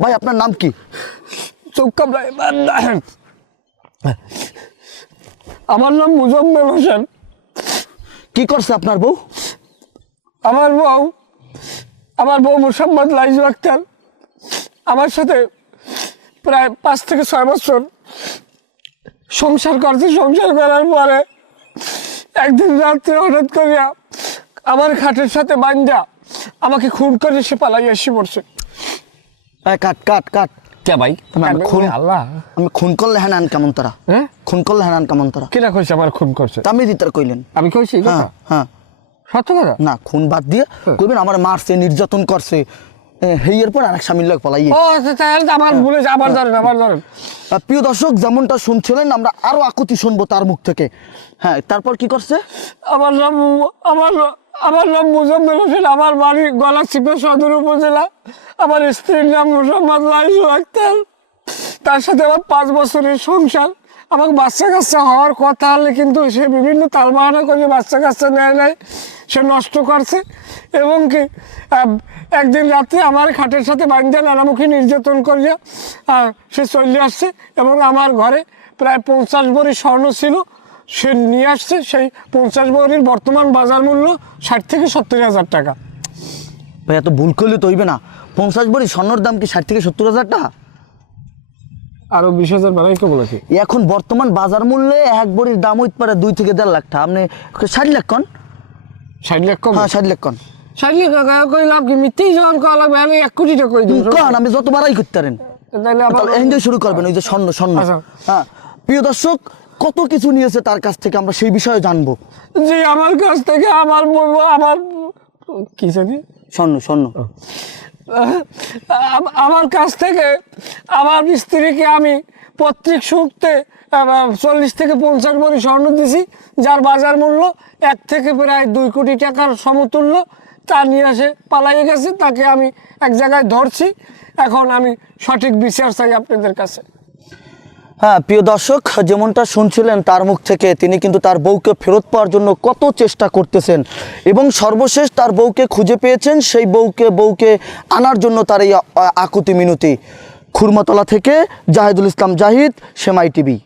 ভাই আপনার নাম কি? আমার নাম মুজম্মেল হোসেন। কি করছে আপনার বউ? আমার বউ মোসাম্মদ লাইজু আক্তার আমার সাথে প্রায় 5 থেকে 6 বছর সংসার করছে। সংসার করার পরে একদিন রাত্রে হঠাৎ করিয়া আমার খাটের সাথে বান্ধা আমাকে খুন করে সে পালাই এসে পড়ছে। কাট কাট কাট কে ভাই? আল্লাহ, আমি খুন করলে হ্যাঁ কেমন তারা? হ্যাঁ, খুন করলে হ্যাঁ কেমন তারা? কেনা কইছে আমার খুন করছে? আমি দিতার কইলেন? আমি কইছি হ্যাঁ হ্যাঁ সত্য কথা না, খুন বাদ দিয়ে কইবেন আমার মারছে, নির্যাতন করছে, হেইয়ের পর আরেক স্বামীর লোক পালাই। ও তাহলে আমার ভুলে আবার ধরেন। প্রিয় দর্শক, যেমনটা শুনছিলেন আমরা আরো আকুতি শুনবো তার মুখ থেকে। হ্যাঁ, তারপর কি করছে? আমার নাম মুজম্মেল হোসেন, আমার বাড়ি গলাচিপা সদর উপজেলা। আমার স্ত্রীর নাম মোসাম্মদ লাইজু আক্তার। তার সাথে আমার 5 বছরের সংসার। আমাকে বাচ্চা কাচ্চা হওয়ার কথা হলে কিন্তু সে বিভিন্ন তালবাহানা করে বাচ্চা কাচ্চা নেয় নাই, সে নষ্ট করছে। এবং কি একদিন রাত্রে আমার খাটের সাথে বান্ধা নানামুখী নির্যাতন করিয়া সে চলে আসছে এবং আমার ঘরে প্রায় 50 ভরি স্বর্ণ ছিল, সে নিয়ে আসছে। সেই 50 ভরির বর্তমান বাজার মূল্য 60 থেকে 70 হাজার টাকা। ভাই এত ভুল করলে তো হইবে না। 50 ভরি স্বর্ণের দাম কি 60 থেকে 70 হাজার টাকা? আরো 20 হাজার বাড়াই কে বলেছে? এখন বর্তমান বাজার মূল্যে এক ভরির দাম হইতে পারে 2 থেকে 1.5 লাখ টাকা। আপনি 60 লাখ কন? 60 লাখ কম? হ্যাঁ 60 লাখ কন। 60 লাখ কই লাভ কি? মিথ্যেই যখন কয়া লাগবে, আমি 1 কোটি টাকা কই দিব। কন, আমি যত বাড়াই করতে পারেন। তাহলে আবার এনজয় শুরু করবেন ওই যে স্বর্ণ। আচ্ছা। হ্যাঁ প্রিয় দর্শক, কত কিছু নিয়েছে তার কাছ থেকে আমরা সেই বিষয়ে জানবো। জি, আমার কাছ থেকে আমার কি জানি স্বর্ণ আমার কাছ থেকে আমার স্ত্রীকে আমি পৈতৃক সূত্রে 40 থেকে 50 ভরি স্বর্ণ দিছি, যার বাজার মূল্য 1 থেকে প্রায় 2 কোটি টাকার সমতুল্য। তা নিয়ে এসে পালাইয়ে গেছে, তাকে আমি এক জায়গায় ধরছি। এখন আমি সঠিক বিচার চাই আপনাদের কাছে। হ্যাঁ প্রিয় দর্শক, যেমনটা শুনছিলেন তার মুখ থেকে, তিনি কিন্তু তার বউকে ফেরত পাওয়ার জন্য কত চেষ্টা করতেছেন এবং সর্বশেষ তার বউকে খুঁজে পেয়েছেন। সেই বউকে আনার জন্য তার এই আকুতি মিনতি। খুরমাতলা থেকে জাহিদুল ইসলাম জাহিদ, সেমাই টিভি।